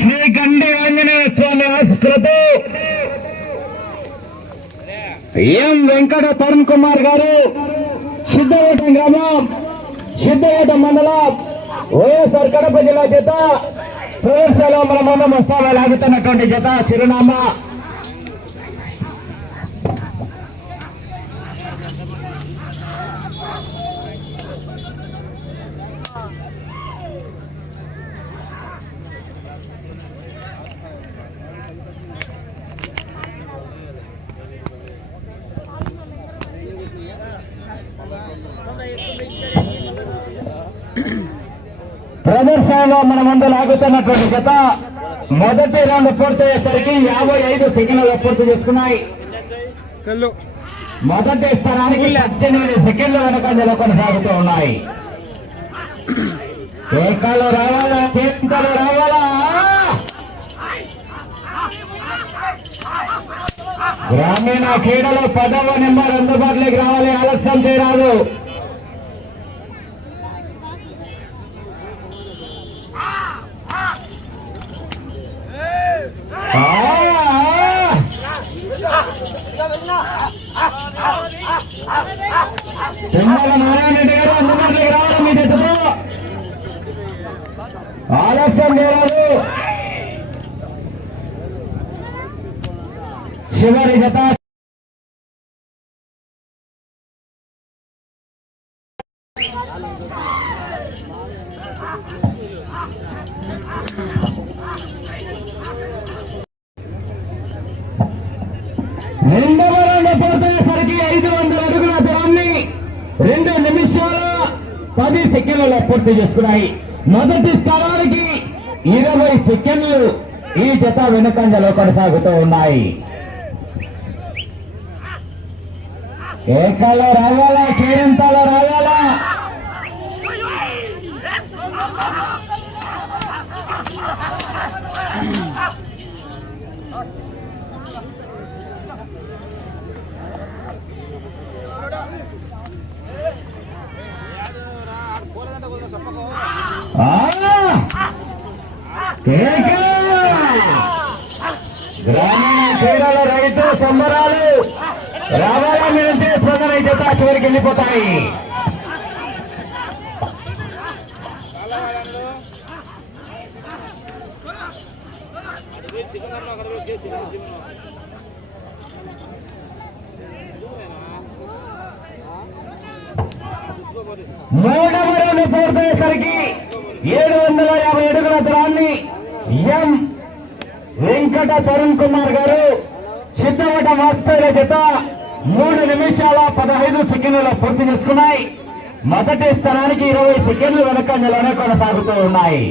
శ్రీ గండి ఆంజనేయ స్వామి ఆశీస్సులతో. ఎం వెంకట తరుణ్ కుమార్ గారు? సిద్ధవటం గ్రామం సిద్ధవటం మండలం వైఎస్ఆర్ కడప జిల్లా చేత ప్రవేశాలు మన మొన్న వస్తామని లాగుతున్నటువంటి జత చిరునామా. ప్రదర్శనలో మన ముందు లాగుతున్నటువంటి జత మొదటి రౌండ్ పూర్తయ్యేసరికి యాభై ఐదు సెకండ్లు పూర్తి చేసుకున్నాయి. మొదటి స్థానానికి పద్దెనిమిది సెకండ్ల వెనకంజలో కొనసాగుతూ ఉన్నాయి. ఏకాలు రావాలా? చేతులు రావాలా? గ్రామీణ క్రీడలో పదవ నెంబర్ అందుబాటులోకి రావాలి. ఆలస్యం చేయరాదు ఆ, ఆ. తుమ్మల నారాయణ రెడ్డి గారు అందుబాటులోకి రావాలి మీ జతతో ఆలస్యం చేయరాదు మిగతా రెండవ రౌండ్ పోతేసరికి ఐదు వందల అడుగుల దూరాన్ని రెండు నిమిషాల పది సెకండ్లలో పూర్తి చేసుకున్నాయి. మొదటి స్థలానికి ఇరవై సెకండ్లు ఈ జత వెనుకంజలో కొనసాగుతూ ఉన్నాయి. ఏకాలో రావాలా కేరింతలో రావాలా గ్రామీణ క్రీడల రైతు సంబరా రావాలా మీరంటే సోదర జత చివరికి వెళ్ళిపోతాయి. మూడవ రౌండ్ పూర్తయ్యేసరికి ఏడు వందల యాభై అడుగుల దూరాన్ని ఎం వెంకట తరుణ్ కుమార్ గారు సిద్ధవట వాస్తవ్య జత మూడు నిమిషాల పదహైదు సెకండ్లలో పూర్తి చేసుకున్నాయి. మొదటి స్థానానికి ఇరవై సెకండ్లు వెనకంజలోనే కొనసాగుతూ ఉన్నాయి.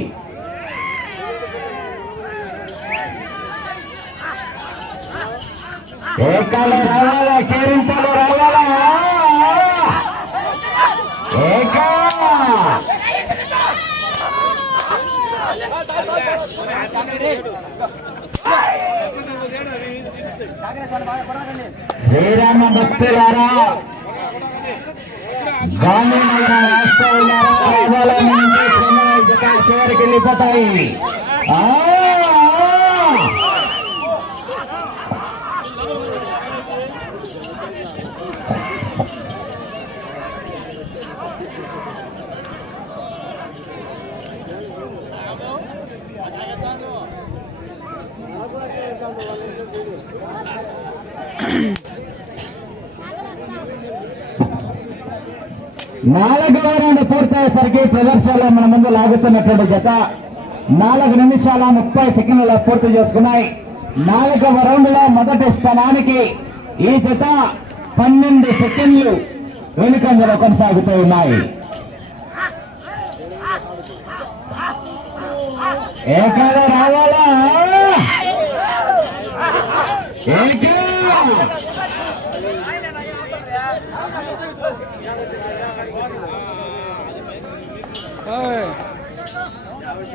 ఏకాలో రావాలా? కేరింతలో రావాలా? ఏకా! శ్రీరామ భక్తులారా గ్రామీణ వాస్తవులారా చివరికి వెళ్ళిపోతాయి ఆ! నాలుగవ రౌండ్ పూర్తయ్యేసరికి ప్రదర్శనలో మన ముందు లాగుతున్నటువంటి జత నాలుగు నిమిషాల ముప్పై సెకండ్ల పూర్తి చేసుకున్నాయి. నాలుగవ రౌండ్లో మొదటి స్థానానికి ఈ జత పన్నెండు సెకండ్లు వెనుకంజలో కొనసాగుతూ ఉన్నాయి. ఏకాలో రావాలా? ఏకా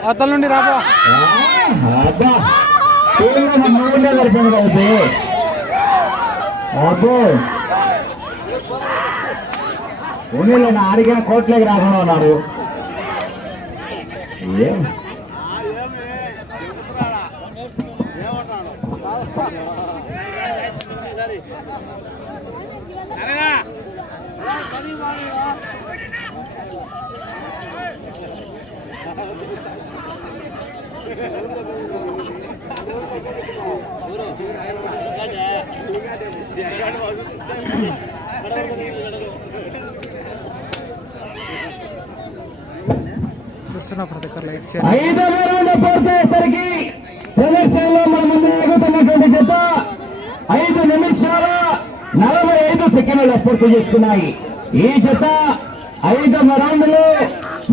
అతల నుండి రాబో ఆ, సరిపోయింది అయితే అబ్బో ఉన్నీళ్ళు అడిగిన కోట్లకి రాకుండా ఉన్నారు. ఏం? చూస్తున్నా ప్రతి ఒక్కరు లైక్ చేయండి. ప్రదర్శనలో మన ముందు ఎగుతున్నటువంటి జత ఐదు నిమిషాల నలభై ఐదు సెకండ్లు పూర్తి చేస్తున్నాయి ఈ జత ఐదవ రౌండ్లో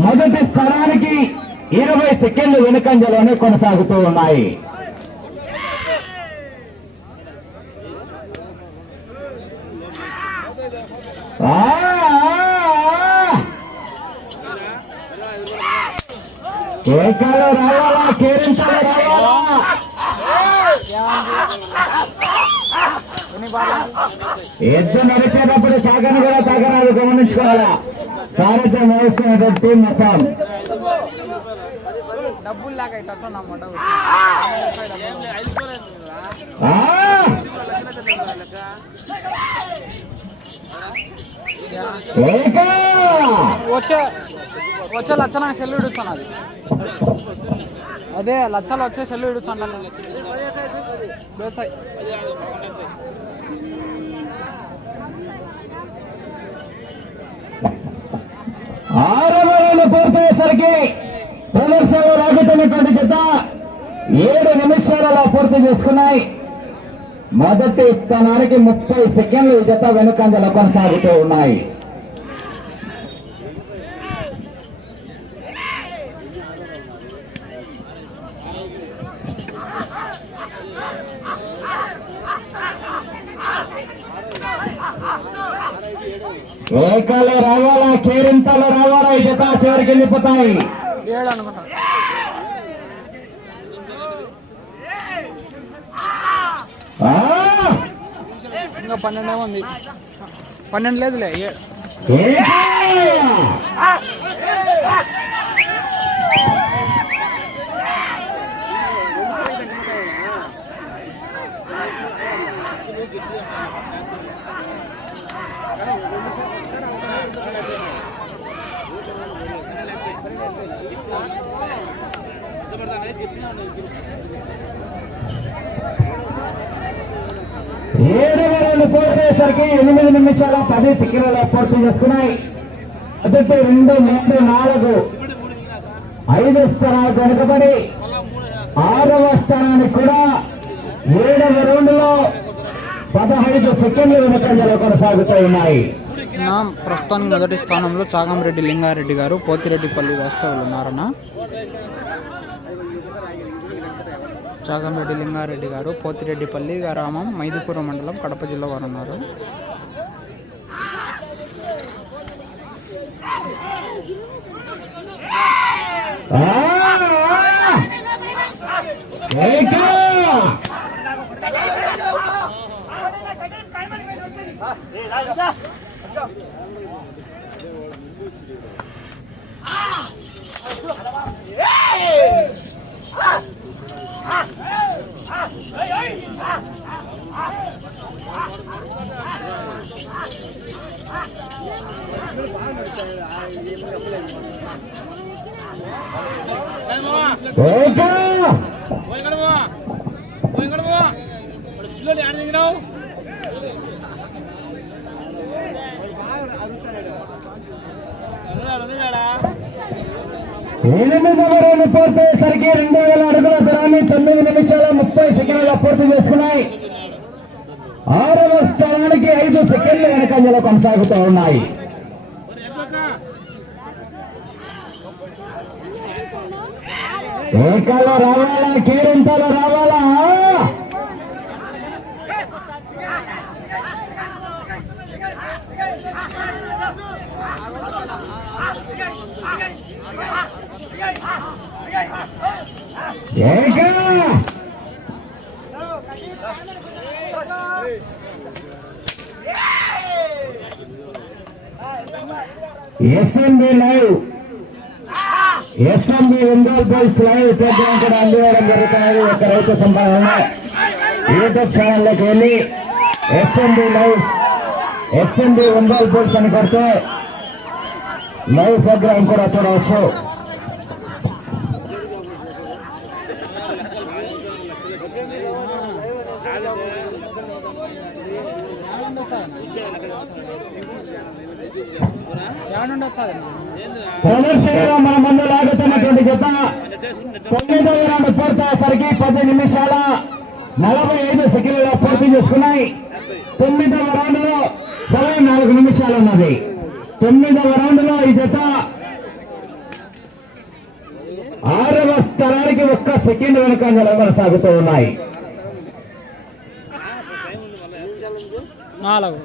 మొదటి స్థానానికి ఇరవై సెకండ్లు వెనుకంజలోనే కొనసాగుతూ ఉన్నాయి. ఏకాలో రావాలా? కేరించాలో రావాలా? ఎద్దు నడిచేటప్పుడు సాగను కూడా తాగరాదు గమనించుకోవాలా? సారథ్యం వహిస్తున్నటువంటి మొత్తం. డబ్బులు లేక ఇట్లా వచ్చే వచ్చే లచ్చ నాకు సెల్లు ఇడుస్తాను అది అదే లచ్చలు వచ్చే సెల్లు ఇడుస్తాను ఆరు ఆరవ పూర్తయ్యేసరికి ప్రదర్శనలో రాబోతున్నటువంటి జత ఏడు నిమిషాలలో పూర్తి చేసుకున్నాయి. మొదటి స్థానానికి ముప్పై సెకండ్లు జత వెనుకంజలో కొనసాగుతూ ఉన్నాయి. ఏకాలో రావాలా కేరింతలు రావాలా ఈ జత చివరికి వెళ్ళిపోతాయి ఏడు అనుకుంటా! ఇంకా పన్నెండేమో ఉంది పన్నెండు లేదులే ఏడు ఏకా! ఏడవ పూర్తయ్యేసరికి ఎనిమిది నిమిషాల పది సెకండ్ల పూర్తి చేసుకున్నాయి. మొదటి రెండు మూడు నాలుగు ఐదు స్థానాలకు వెనుకబడి ఆరవ స్థానానికి కూడా ఏడవ రౌండ్లో పదహైదు సెకండ్లు వెనుకంజలో కొనసాగుతూ ఉన్నాయి. ప్రస్తుతానికి మొదటి స్థానంలో చాగంరెడ్డి లింగారెడ్డి గారు పోతిరెడ్డిపల్లి వాస్తవులు ఉన్నారన్న. జాగంరెడ్డి లింగారెడ్డి గారు పోతిరెడ్డిపల్లి గ్రామం మైదుపురం మండలం కడప జిల్లా వారు ఉన్నారు Ah! ఏకా! ఏకా! ఎనిమిదవ పూర్తయ్యేసరికి రెండు వేల అడుగుల దూరాన్ని తొమ్మిది నిమిషాల ముప్పై సెకండ్ల పూర్తి చేసుకున్నాయి ఆరు స్థానానికి ఐదు సెకండ్లు వెనకంజలో కొనసాగుతూ ఉన్నాయి. ఏకాలో రావాలా? కేరింతలో రావాలా? ఏకా! SMB live. SMB Ongole police live. Program కూడా అందివేయడం జరుగుతున్నది. ఒక రైతు సంపాదన. యూట్యూబ్ ఛానల్లోకి వెళ్ళి SMB live. SMB Ongole police అని కొడితే లైవ్ ప్రోగ్రాం కూడా చూడవచ్చు. ఏమన్నా మన ముందు లాగుతున్నటువంటి జత తొమ్మిదవ రౌండ్ పూర్తయ్యేసరికి పది నిమిషాల నలభై ఐదు సెకండ్లలో పూర్తి చేసుకున్నాయి. తొమ్మిదవ రౌండ్లో పది నాలుగు నిమిషాలు ఉన్నది. తొమ్మిదవ రౌండ్లో ఈ జత ఆరవ స్థలానికి ఒక్క సెకండ్ వెనుక నిలబడసాగుతూ ఉన్నాయి. నాలుగు.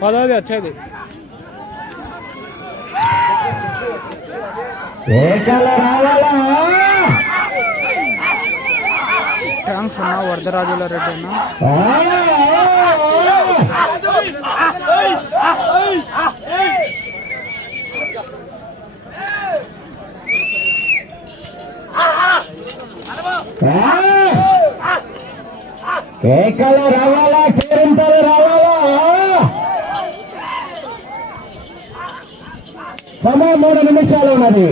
పదోది వచ్చేది థ్యాంక్స్ అన్న వరదరాజుల రెడ్డి అన్న కేకలు రావాలా? కేరింతలు రావాలా? సమయం మూడు నిమిషాలు ఉన్నది.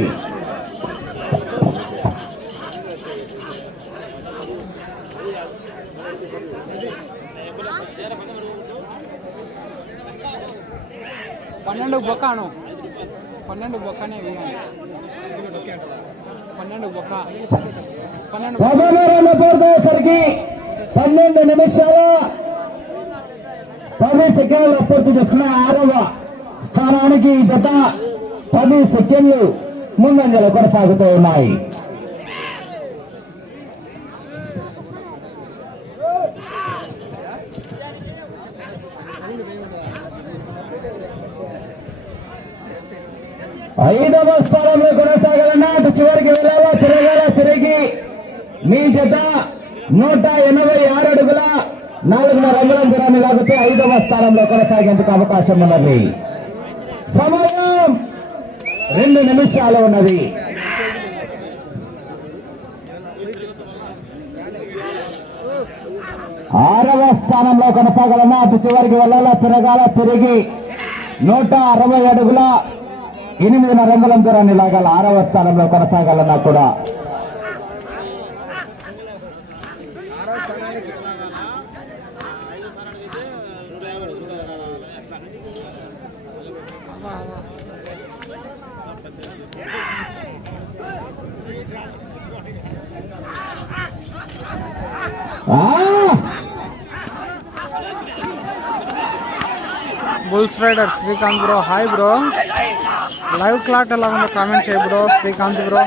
పన్నెండు బొక్కాను పన్నెండు బొక్కనే వేయాలి పన్నెండు బొక్క పదమూడు పూర్తయ్యేసరికి పన్నెండు నిమిషాల పది సెకండ్లు పూర్తి చేసుకున్న ఆరవ స్థానానికి గత పది సెకండ్లు ముందంజలు కొనసాగుతూ ఉన్నాయి. ఐదవ స్థానంలో కొనసాగాలన్నా చివరికి వెళ్ళాలి. మీ జత నూట ఎనభై ఆరు అడుగుల నాలుగున్నర అంగుళం దూరాన్ని లాగితే ఐదవ స్థానంలో కొనసాగేందుకు అవకాశం ఉన్నది. సమయం రెండు నిమిషాలు ఉన్నది. ఆరవ స్థానంలో కొనసాగాలన్నా అటు చివరికి వెళ్ళాలా తిరగాల తిరిగి నూట అరవై అడుగుల ఎనిమిదిన్నర రంగులం దూరాన్ని లాగాల ఆరవ స్థానంలో కొనసాగాలన్నా కూడా. Bulls raider Srikanth bro hi bro live clot ఎలా ఉందో కామెంట్ చేయ బ్రో శ్రీకాంత్ బ్రో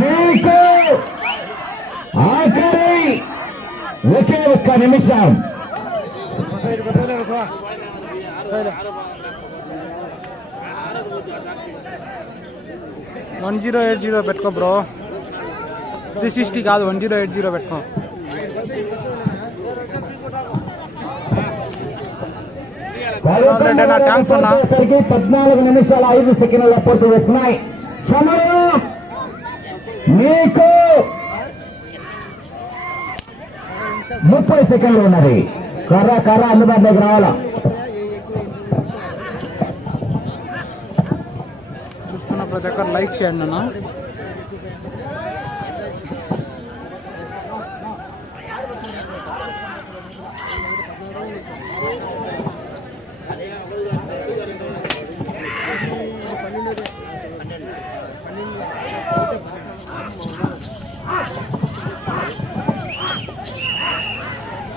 మీకు ఆఖరి ఒకే ఒక్క నిమిషం. వన్ జీరో ఎయిట్ జీరో పెట్టుకో బ్రో త్రీ సిక్స్టీ కాదు వన్ జీరో ఎయిట్ జీరో పెట్టుకో అన్న, పద్నాలుగు నిమిషాల ఐదు సెకండ్ల పూర్తి చేసుకున్నాయి సమయం మీకు ముప్పై సెకండ్లు ఉన్నది. కర్ర కర్ర అందుబాటులోకి రావాలా చూస్తున్న ప్రతి ఒక్కరు లైక్ చేయండి అన్న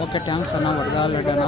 ఓకే థ్యాంక్స్ అన్న వరదాలు అన్న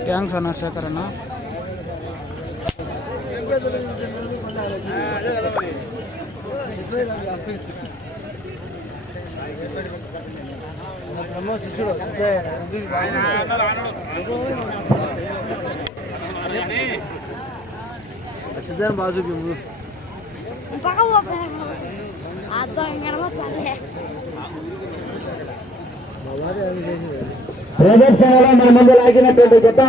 థ్యాంక్స్ అన్న శేఖర్ అన్న. సిద్ధాంత బాజు పక్క అర్థం ఇంకా చల్లే ప్రదర్శనలో మన ముందు లాగినటువంటి జత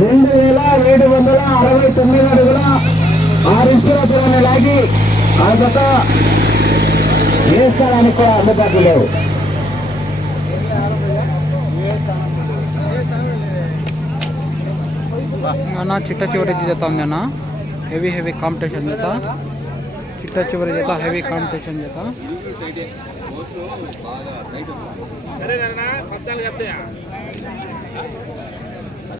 రెండు వేల ఏడు వందల అరవై తొమ్మిది అడుగుల ఆరు ఇంచుల దూరాన్ని లాగి ఆ జత ఏ స్థానానికి కూడా అందుబాటులో లేవు అన్న చిట్ట చివరి జత ఉంది అన్న. హెవీ హెవీ కాంపిటీషన్ జత. చిట్ట చివరి జత హెవీ కాంపిటీషన్ జత. సరే పద్నాలుగు వచ్చాయా.